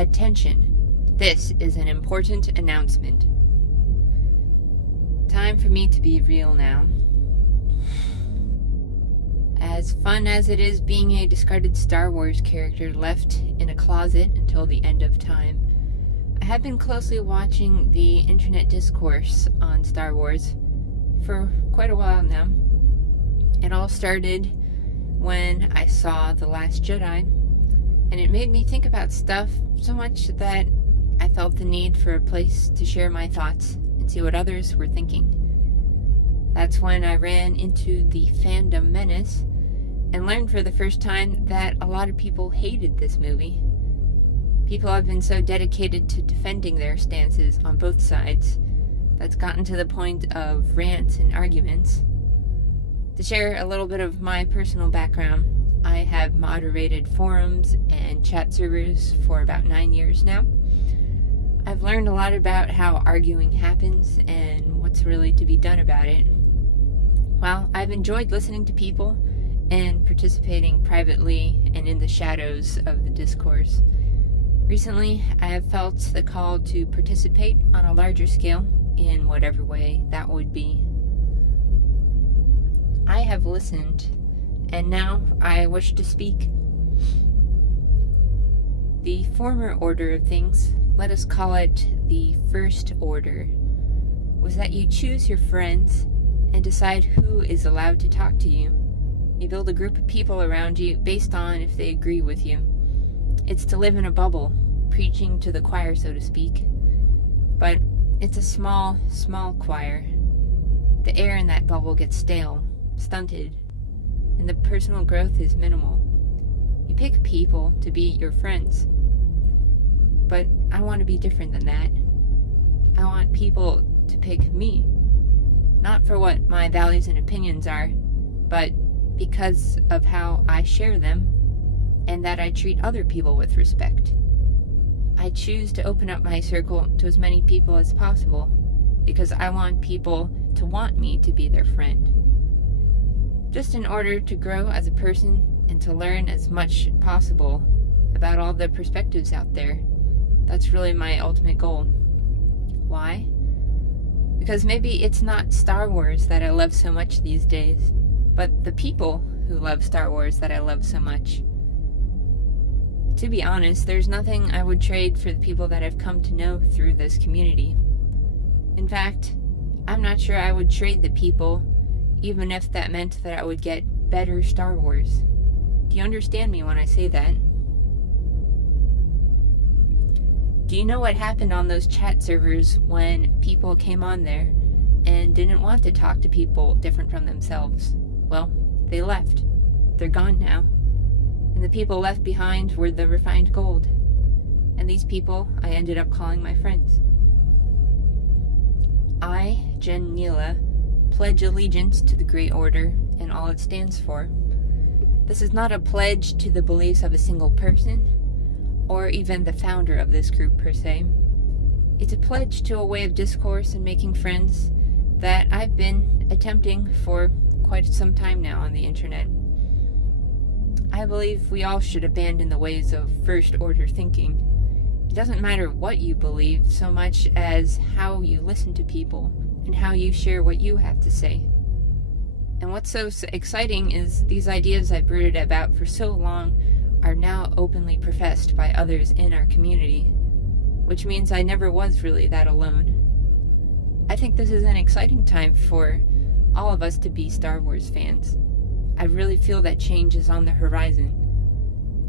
Attention, this is an important announcement. Time for me to be real now. As fun as it is being a discarded Star Wars character left in a closet until the end of time, I have been closely watching the internet discourse on Star Wars for quite a while now. It all started when I saw The Last Jedi, and it made me think about stuff so much that I felt the need for a place to share my thoughts and see what others were thinking. That's when I ran into the fandom menace and learned for the first time that a lot of people hated this movie. People have been so dedicated to defending their stances on both sides that's gotten to the point of rants and arguments. To share a little bit of my personal background, I have moderated forums and chat servers for about 9 years now. I've learned a lot about how arguing happens and what's really to be done about it. While I've enjoyed listening to people and participating privately and in the shadows of the discourse, recently I have felt the call to participate on a larger scale in whatever way that would be. I have listened, and now I wish to speak. The former order of things, let us call it the first order, was that you choose your friends and decide who is allowed to talk to you. You build a group of people around you based on if they agree with you. It's to live in a bubble, preaching to the choir, so to speak. But it's a small, small choir. The air in that bubble gets stale, stunted, and the personal growth is minimal. You pick people to be your friends. But I want to be different than that. I want people to pick me. Not for what my values and opinions are, but because of how I share them and that I treat other people with respect. I choose to open up my circle to as many people as possible because I want people to want me to be their friend. Just in order to grow as a person and to learn as much possible about all the perspectives out there. That's really my ultimate goal. Why? Because maybe it's not Star Wars that I love so much these days, but the people who love Star Wars that I love so much. To be honest, there's nothing I would trade for the people that I've come to know through this community. In fact, I'm not sure I would trade the people, even if that meant that I would get better Star Wars. Do you understand me when I say that? Do you know what happened on those chat servers when people came on there and didn't want to talk to people different from themselves? Well, they left. They're gone now. And the people left behind were the refined gold. And these people I ended up calling my friends. I, Jen Neela, pledge allegiance to the Great Order and all it stands for. This is not a pledge to the beliefs of a single person, or even the founder of this group per se. It's a pledge to a way of discourse and making friends that I've been attempting for quite some time now on the internet. I believe we all should abandon the ways of first order thinking. It doesn't matter what you believe so much as how you listen to people and how you share what you have to say. And what's so exciting is these ideas I've brooded about for so long are now openly professed by others in our community, which means I never was really that alone. I think this is an exciting time for all of us to be Star Wars fans. I really feel that change is on the horizon.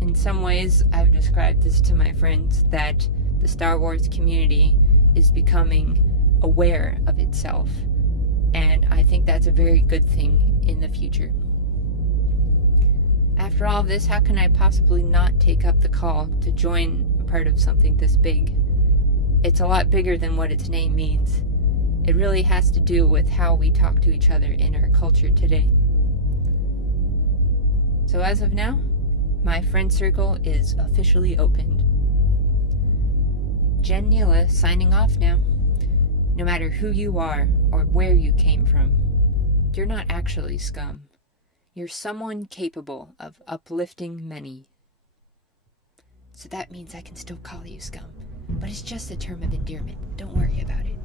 In some ways, I've described this to my friends that the Star Wars community is becoming aware of itself, and I think that's a very good thing in the future. After all of this, how can I possibly not take up the call to join a part of something this big? It's a lot bigger than what its name means. It really has to do with how we talk to each other in our culture today. So as of now, my friend circle is officially opened. Jen Neela signing off now. No matter who you are or where you came from, you're not actually scum. You're someone capable of uplifting many. so that means I can still call you scum. But it's just a term of endearment. Don't worry about it.